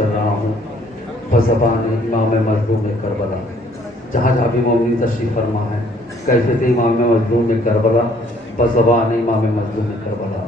कर रहा हूँ बज़बान इमाम मज़लूम करबला। जहाँ जहाँ भी मौलवी तशरीफ़ फरमा है, कैफियत इमाम मज़लूम करबला बज़बान इमाम मज़लूम करबला।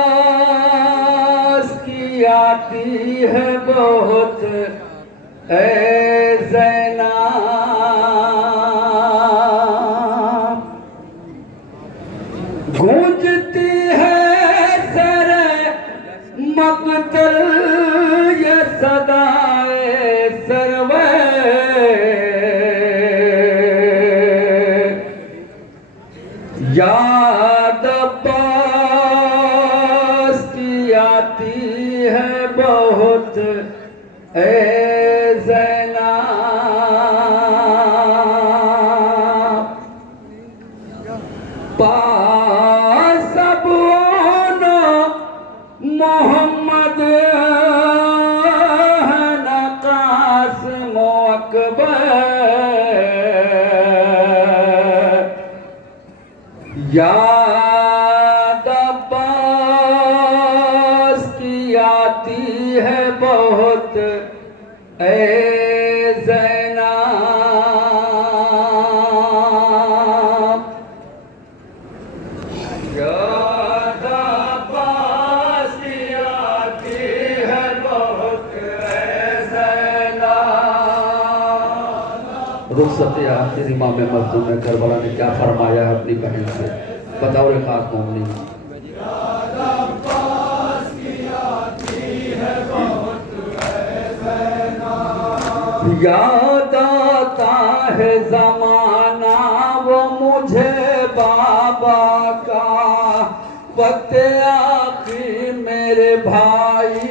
अब्बास की आती है बहुत ऐ ज़ैना, गूंजती है सरे मक़तल ये सदाए सरवे, याद अब्बास की आती है बहुत ऐ ज़ैना, पास अबूनो मोहम्मद न कासिम अकबर, याद अब्बास की आती है बहुत ऐ ज़ैना, याद अब्बास की आती है बहुत ऐ ज़ैना। रुखसत आखिर इमाम मज़लूम करबला ने क्या फरमाया है अपनी बहन से, बतौर खास मोमनी। याद आता है ज़माना वो मुझे बाबा का, वक्त आखिर मेरे भाई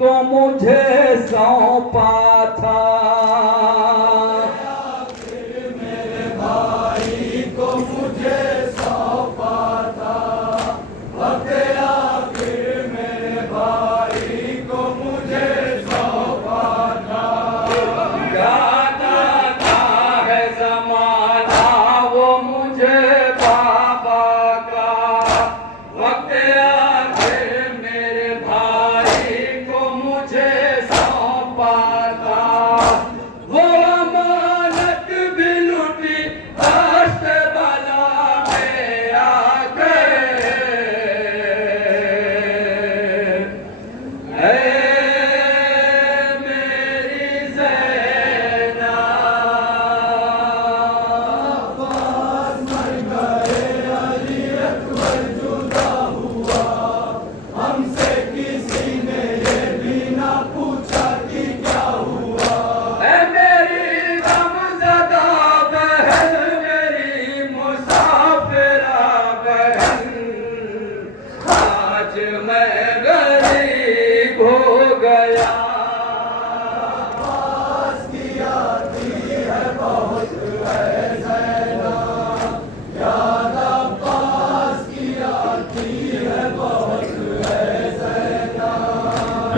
को मुझे सौंपा था,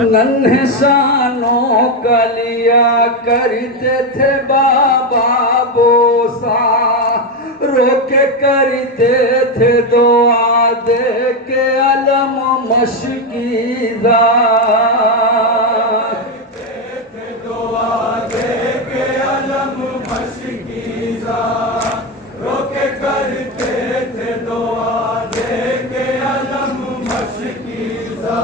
नन्हे शानों का लिया करते थे बाबा बोसा, रोके करते थे दुआ दे के अलम मशकीज़ा, रोके करते थे दुआ दे के अलम मशकीज़ा।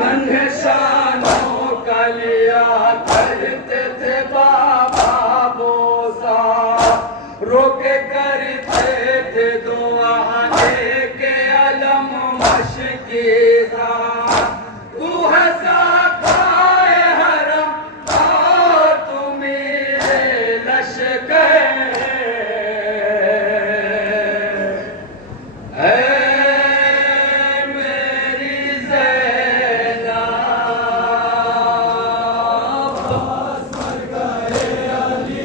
नन्हे शानों का लिया करते थे बाबा बोसा, रोके करते थे दुआ दे के अलम मशकीज़ा। तू है साक़ाए हरम और तू मेरे लश्कर,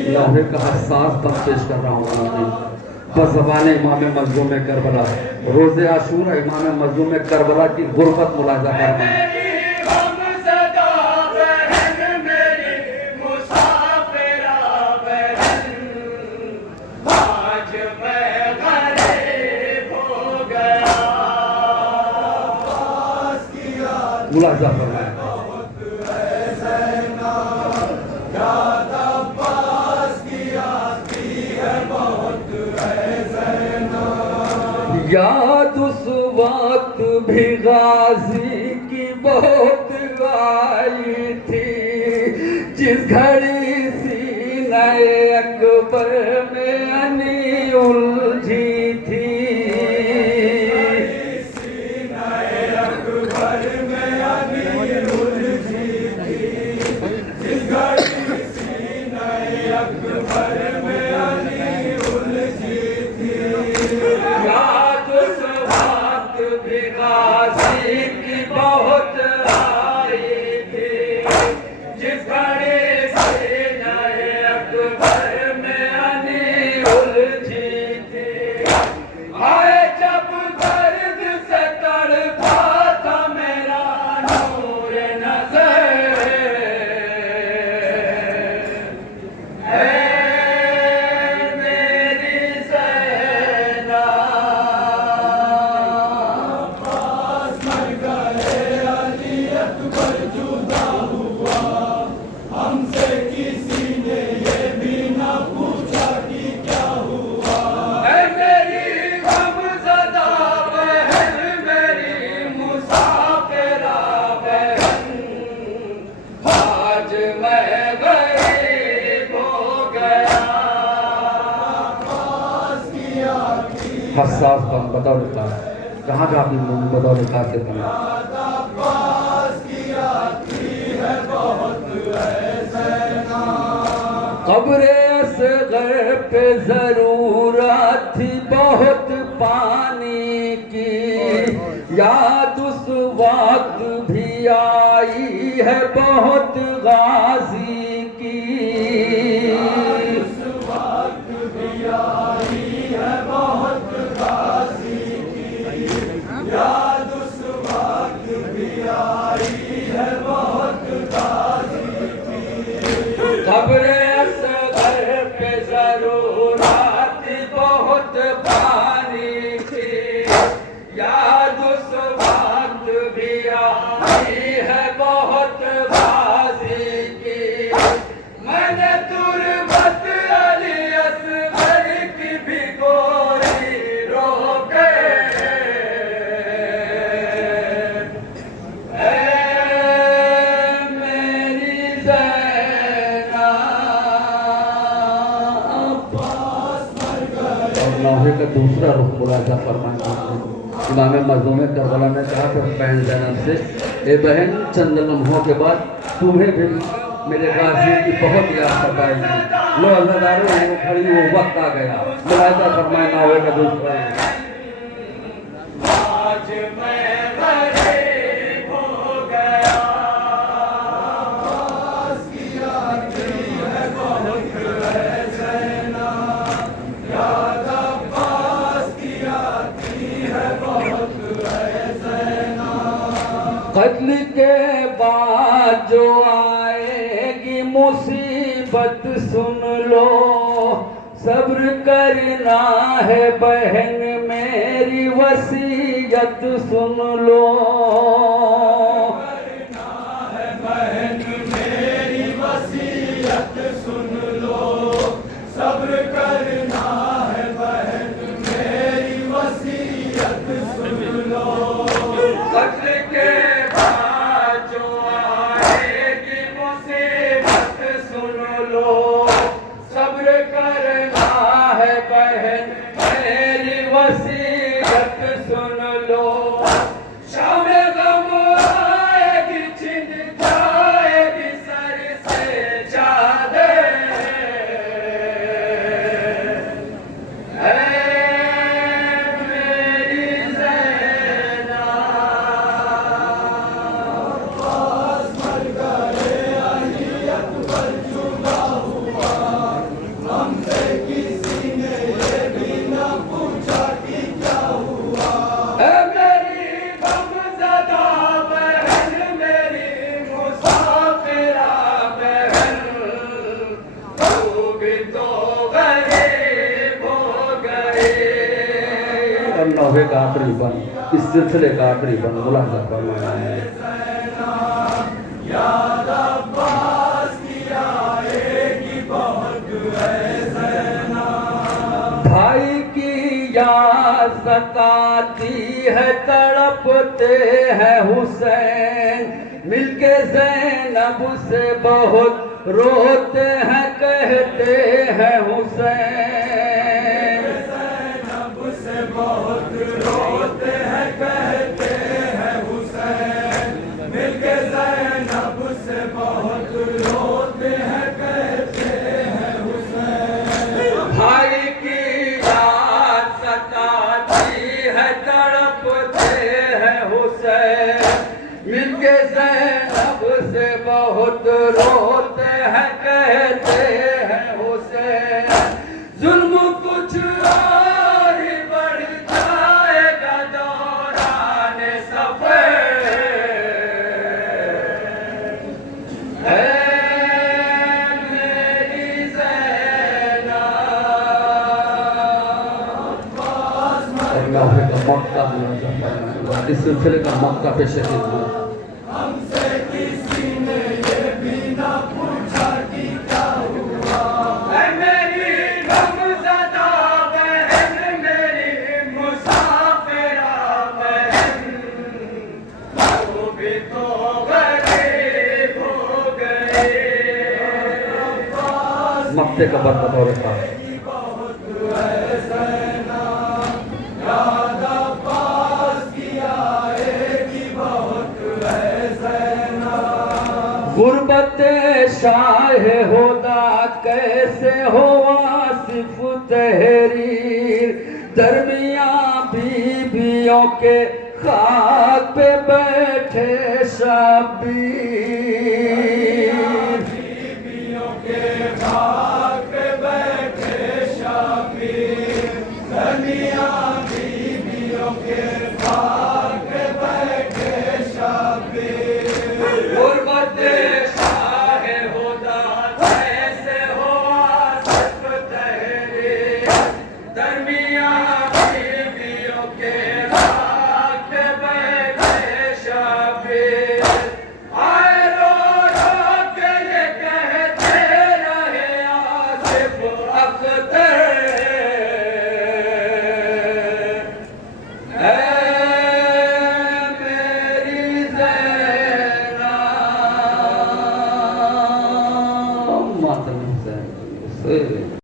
लौहे का हसास पद पेश कर रहा हूँ। बज़बान इमाम मज़लूम करबला, रोज़े आशूरा इमाम मज़लूम करबला की गुर्बत मुलाज़ा करना है। मुलाज़ा करना है। याद उस वक्त भी गाजी की बहुत आई थी, जिस घड़ी सीने अकबर में अनी उलझी थी। हसास बन बताओ लिखा कहाँ का आपने बताओ लिखा से बना कब्रे असग़र पे ज़रूरत थी बहुत पानी की, याद उस वक्त भी आई है बहुत गाजी की। कब्रे असग़र पे ज़रूरत थी बहुत पानी की, याद उस वक्त भी आई है बहुत गाजी की। मैंने तुरबत अली असग़र की भी गोरी रोके, लौहे का दूसरा रुख मुलाज़ा फरमाया। इमाम मज़लूम करबला ने कहा फिर बहन ज़ैनब से, ए बहन चंद लम्हों के बाद तुम्हें भी मेरे गाजी की बहुत याद सताएगी। लो अज़ादारों वो खड़ी वो वक्त आ गया। मुलाज़ा फरमाया लौहे का दूसरा कत्ल के बाद जो आएगी मुसीबत सुन लो, सब्र करना है बहन मेरी वसीयत सुन लो। करना है बहन मेरी वसीयत सुन लो, सब्र करना है बहन मेरी वसीयत सुन लो। कत्ल के वसीयत सुन लो, शाम गम भी तो गरीब हो गए। और नौवे का आखिरी बन, इस सिलसिले का आखिरी बन मुलाजा फरमाना है। याद अब्बास की आएगी बहुत है ज़ैना। भाई की याद सताती है, तड़पते हैं हुसैन, मिलके ज़ैनब से बहुत रोते हैं, कहते हैं हुसैन। ज़ैनब से बहुत रोते हैं, कहते हैं हुसैन, मिलके ज़ैनब से बहुत रोते हैं, कहते हैं हुसैन। भाई की याद सताती है, तड़पते हैं हुसैन, मिलके ज़ैनब से बहुत रोते हैं, कहते हैं हुसैन। जुल्म कुछ और ही बढ़ जाएगा दौराने सफ़र। है मेरी ज़ैनब। अल्लाह का मक्का दिया जाता है, इस सिलसिले का मक्का पे शहीद हुआ। हमसे किसी ने ये भी ना पूछा कि क्या हुआ। ऐ मेरी गमज़दा बहन, मेरी मुसाफिरा बहन, वो भी तो गरीब हो गए। मक्के का बरकत और था। गुरबत शाह होदा कैसे हो आसिफ तहरीर, दरमिया बीबियों के खाक पे बैठे शबीर। बीबियों के खाक पे बैठे शबीर, दरमिया बीबियों के खाक पे बैठे शबीर। गुरबत शाह होदा कैसे हो आसिफ तहरीर, दरमिया बीबियों के खाक पे बैठे शबीर। आए रो रो के ये कहते रहे आसिफ अख्तर, मातम हुसैन।